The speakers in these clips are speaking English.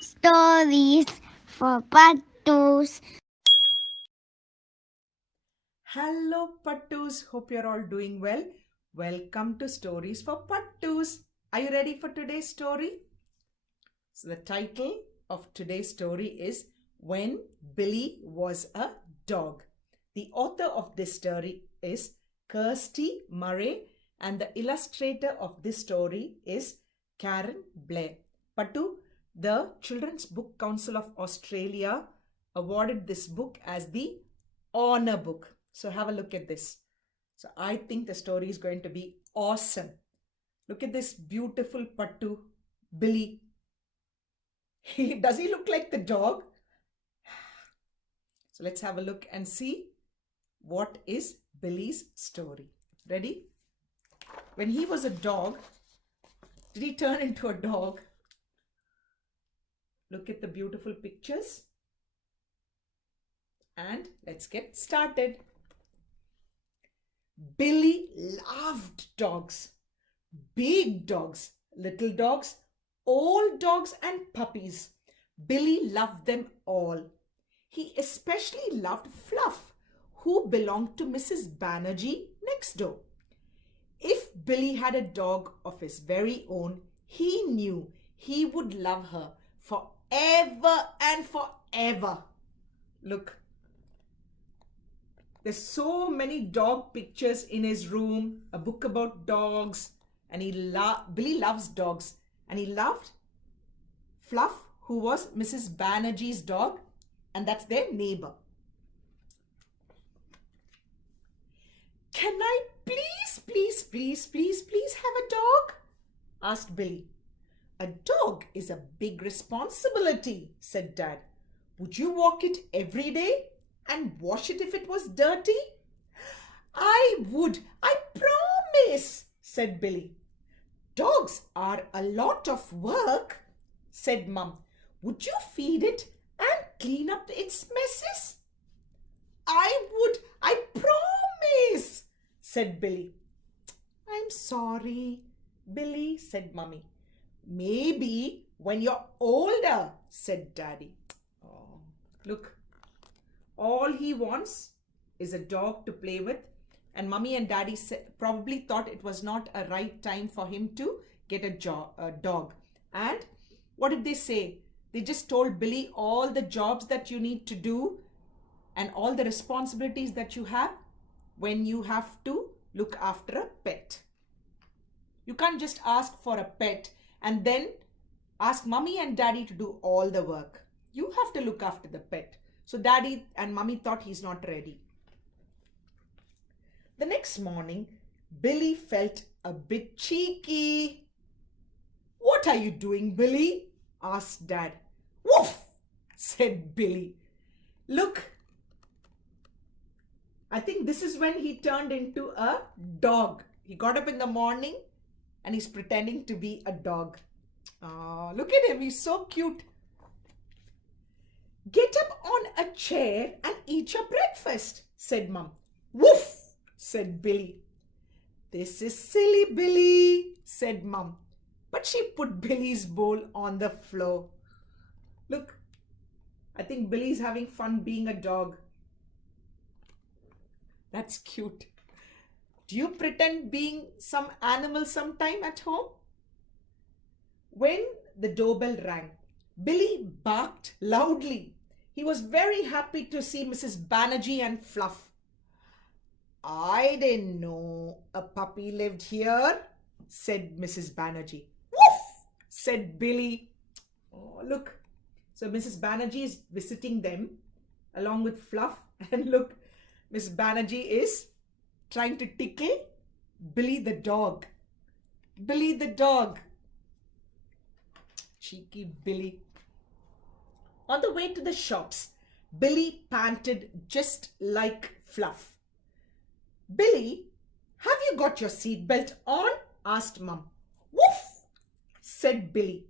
Stories for Pattus. Hello, Pattus. Hope you're all doing well. Welcome to Stories for Pattus. Are you ready for today's story? So, the title of today's story is When Billy Was a Dog. The author of this story is Kirsty Murray, and the illustrator of this story is Karen Blair. Pattu, the Children's Book Council of Australia awarded this book as the honor book. So have a look at this. So I think the story is going to be awesome. Look at this beautiful Pattu, Billy. Does he look like the dog? So let's have a look and see what is Billy's story. Ready? When he was a dog, did he turn into a dog? Look at the beautiful pictures. And let's get started. Billy loved dogs. Big dogs, little dogs, old dogs and puppies. Billy loved them all. He especially loved Fluff, who belonged to Mrs. Banerjee next door. If Billy had a dog of his very own, he knew he would love her forever and forever. Look, there's so many dog pictures in his room, a book about dogs, and Billy loves dogs, and he loved Fluff, who was Mrs. Banerjee's dog, and that's their neighbor. Can I please have a dog? Asked Billy. A dog is a big responsibility, said Dad. Would you walk it every day and wash it if it was dirty? I would, I promise, said Billy. Dogs are a lot of work, said Mum. Would you feed it and clean up its messes? I would, I promise, said Billy. I'm sorry, Billy, said Mummy. Maybe when you're older, said Daddy. Oh, look, all he wants is a dog to play with, and Mummy and Daddy probably thought it was not a right time for him to get a dog. And what did they say? They just told Billy all the jobs that you need to do and all the responsibilities that you have when you have to look after a pet. You can't just ask for a pet and then ask Mummy and Daddy to do all the work. You have to look after the pet. So Daddy and Mummy thought he's not ready. The next morning, Billy felt a bit cheeky. What are you doing, Billy? Asked Dad. Woof, said Billy. Look, I think this is when he turned into a dog. He got up in the morning and he's pretending to be a dog. Oh, look at him, he's so cute. Get up on a chair and eat your breakfast, said Mum. Woof, said Billy. This is silly, Billy, said Mum. But she put Billy's bowl on the floor. Look, I think Billy's having fun being a dog. That's cute. Do you pretend being some animal sometime at home? When the doorbell rang, Billy barked loudly. He was very happy to see Mrs. Banerjee and Fluff. I didn't know a puppy lived here, said Mrs. Banerjee. Woof, said Billy. Oh, look. So Mrs. Banerjee is visiting them along with Fluff. And look, Miss Banerjee is trying to tickle Billy the dog. Billy the dog. Cheeky Billy. On the way to the shops, Billy panted just like Fluff. Billy, have you got your seatbelt on? Asked Mum. Woof, said Billy.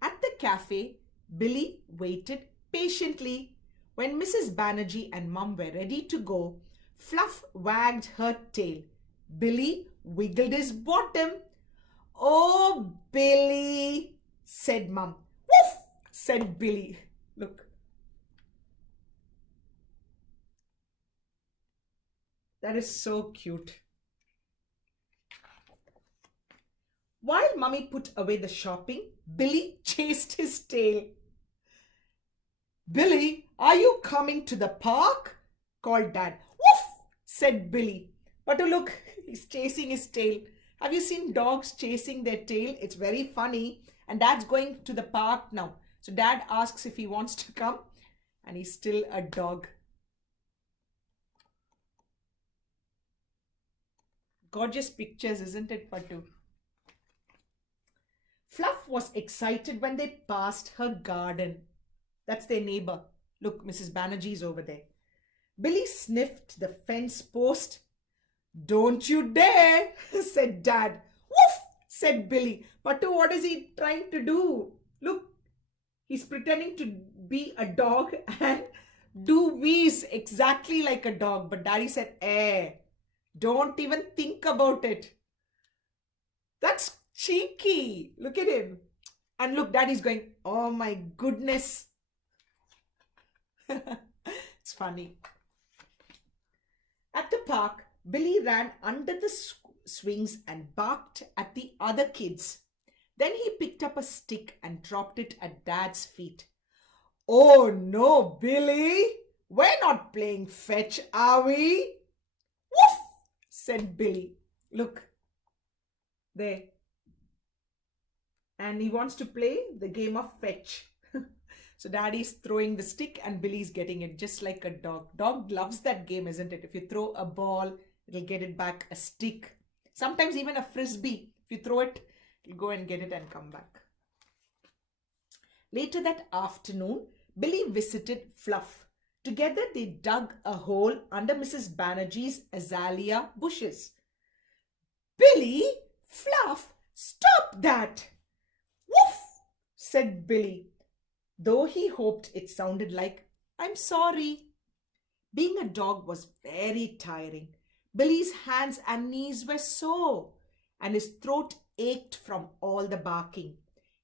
At the cafe, Billy waited patiently. When Mrs. Banerjee and Mum were ready to go, Fluff wagged her tail. Billy wiggled his bottom. Oh, Billy, said Mum. Woof, said Billy. Look, that is so cute. While Mummy put away the shopping, Billy chased his tail. Billy, are you coming to the park? Called Dad. Woof, said Billy. But look, he's chasing his tail. Have you seen dogs chasing their tail? It's very funny. And Dad's going to the park now. So Dad asks if he wants to come. And he's still a dog. Gorgeous pictures, isn't it, Pattu? Fluff was excited when they passed her garden. That's their neighbor. Look, Mrs. Banerjee's over there. Billy sniffed the fence post. Don't you dare, said Dad. Woof, said Billy. Pattu, what is he trying to do? Look, he's pretending to be a dog and do wheeze exactly like a dog. But Daddy said, don't even think about it. That's cheeky. Look at him. And look, Daddy's going, oh my goodness. It's funny. At the park, Billy ran under the swings and barked at the other kids. Then he picked up a stick and dropped it at Dad's feet. Oh no, Billy! We're not playing fetch, are we? Woof! Said Billy. Look, there. And he wants to play the game of fetch. So Daddy's throwing the stick and Billy's getting it just like a dog. Dog loves that game, isn't it? If you throw a ball, it'll get it back. A stick. Sometimes even a frisbee. If you throw it, it'll go and get it and come back. Later that afternoon, Billy visited Fluff. Together they dug a hole under Mrs. Banerjee's azalea bushes. Billy, Fluff, stop that! Woof, said Billy, though he hoped it sounded like, I'm sorry. Being a dog was very tiring. Billy's hands and knees were sore, and his throat ached from all the barking.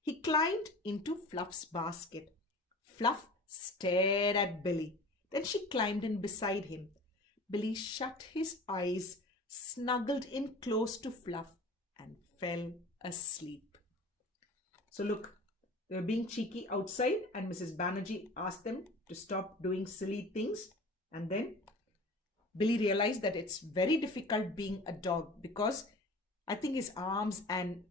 He climbed into Fluff's basket. Fluff stared at Billy. Then she climbed in beside him. Billy shut his eyes, snuggled in close to Fluff, and fell asleep. So look, they were being cheeky outside and Mrs. Banerjee asked them to stop doing silly things. And then Billy realized that it's very difficult being a dog because I think his arms and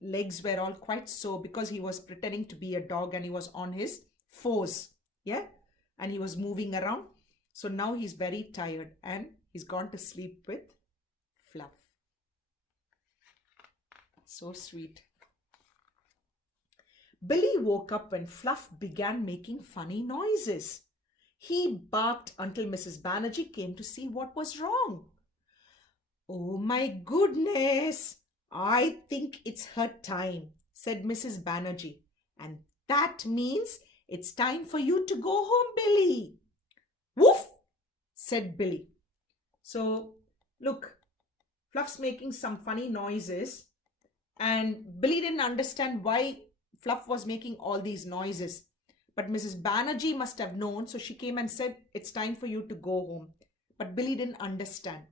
legs were all quite sore because he was pretending to be a dog and he was on his fours. Yeah. And he was moving around. So now he's very tired and he's gone to sleep with Fluff. So sweet. Billy woke up when Fluff began making funny noises. He barked until Mrs. Banerjee came to see what was wrong. Oh my goodness, I think it's her time, said Mrs. Banerjee. And that means it's time for you to go home, Billy. Woof, said Billy. So, look, Fluff's making some funny noises and Billy didn't understand why Fluff was making all these noises. But Mrs. Banerjee must have known, so she came and said, it's time for you to go home. But Billy didn't understand.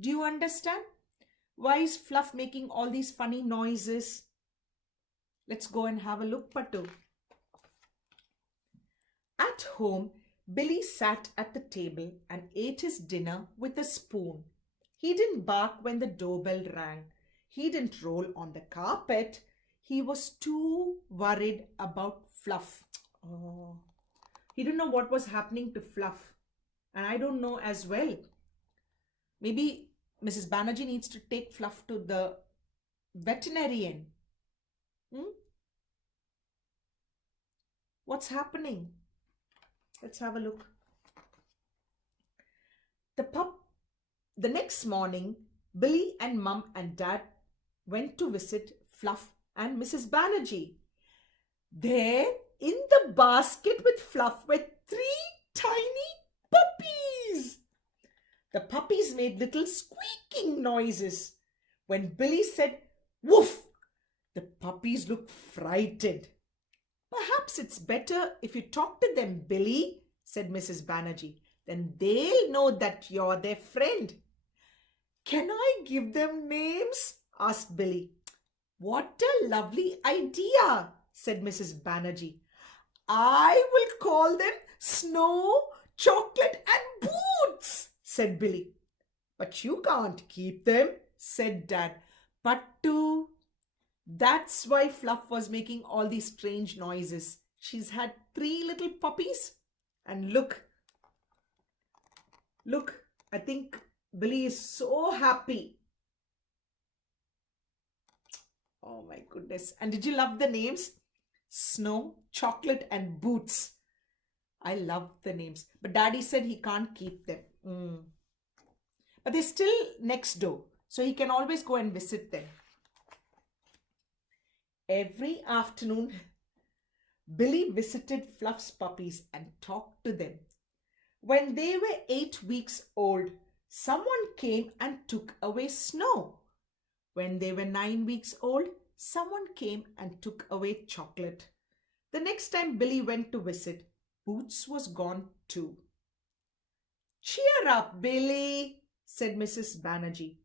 Do you understand? Why is Fluff making all these funny noises? Let's go and have a look, Pattu. At home, Billy sat at the table and ate his dinner with a spoon. He didn't bark when the doorbell rang. He didn't roll on the carpet. He was too worried about Fluff. Oh, he didn't know what was happening to Fluff. And I don't know as well. Maybe Mrs. Banerjee needs to take Fluff to the veterinarian. What's happening? Let's have a look. The next morning, Billy and Mum and Dad went to visit Fluff and Mrs. Banerjee. There in the basket with Fluff were 3 tiny puppies. The puppies made little squeaking noises. When Billy said, woof, the puppies looked frightened. Perhaps it's better if you talk to them, Billy, said Mrs. Banerjee. Then they'll know that you're their friend. Can I give them names? Asked Billy. What a lovely idea, said Mrs. Banerjee. I will call them Snow, Chocolate, and Boots, said Billy. But you can't keep them, said Dad. Pattu. That's why Fluff was making all these strange noises. She's had 3 little puppies. And look, I think Billy is so happy. Oh my goodness. And did you love the names? Snow, Chocolate, and Boots. I love the names. But Daddy said he can't keep them. But they're still next door. So he can always go and visit them. Every afternoon, Billy visited Fluffs Puppies and talked to them. When they were 8 weeks old, someone came and took away Snow. When they were 9 weeks old, someone came and took away Chocolate. The next time Billy went to visit, Boots was gone too. Cheer up, Billy, said Mrs. Banerjee.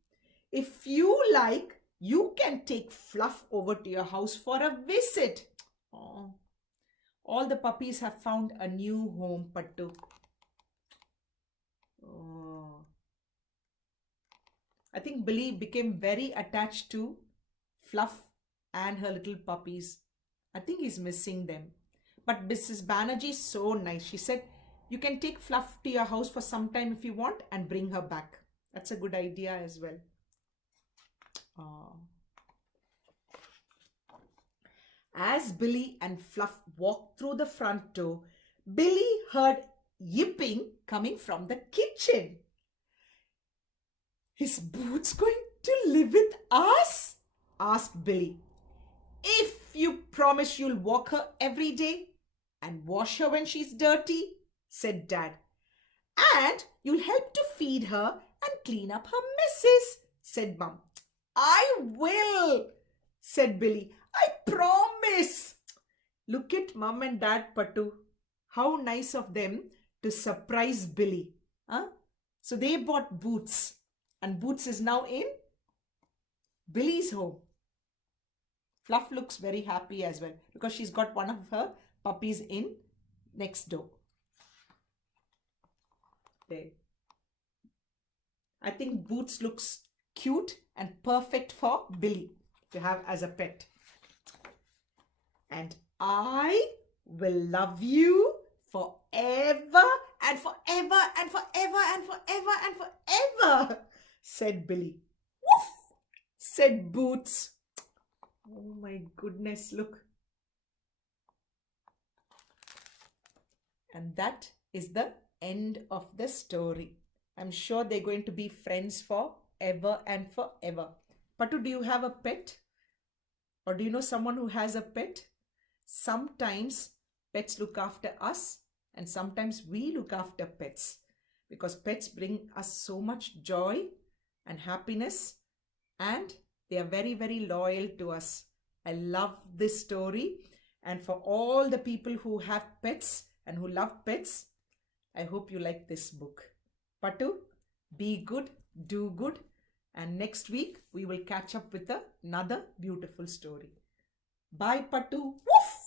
If you like, you can take Fluff over to your house for a visit. Oh, all the puppies have found a new home, Pattu. Oh. I think Billy became very attached to Fluff and her little puppies. I think he's missing them. But Mrs. Banerjee is so nice. She said, you can take Fluff to your house for some time if you want and bring her back. That's a good idea as well. Oh. As Billy and Fluff walked through the front door, Billy heard yipping coming from the kitchen. Is Boots going to live with us? Asked Billy. If you promise you'll walk her every day and wash her when she's dirty, said Dad. And you'll help to feed her and clean up her messes, said Mum. I will, said Billy. I promise. Look at Mum and Dad, Pattu. How nice of them to surprise Billy. Huh? So they bought Boots. And Boots is now in Billy's home. Fluff looks very happy as well because she's got one of her puppies in next door. There. I think Boots looks cute and perfect for Billy to have as a pet. And I will love you forever and forever and forever and forever and forever, said Billy. Woof, said Boots. Oh my goodness, look. And that is the end of the story. I'm sure they're going to be friends forever and forever. Pattu, do you have a pet? Or do you know someone who has a pet? Sometimes pets look after us and sometimes we look after pets because pets bring us so much joy and happiness and they are very, very loyal to us. I love this story, and for all the people who have pets and who love pets, I hope you like this book. Pattu, be good, do good, and next week we will catch up with another beautiful story. Bye, Pattu. Woof!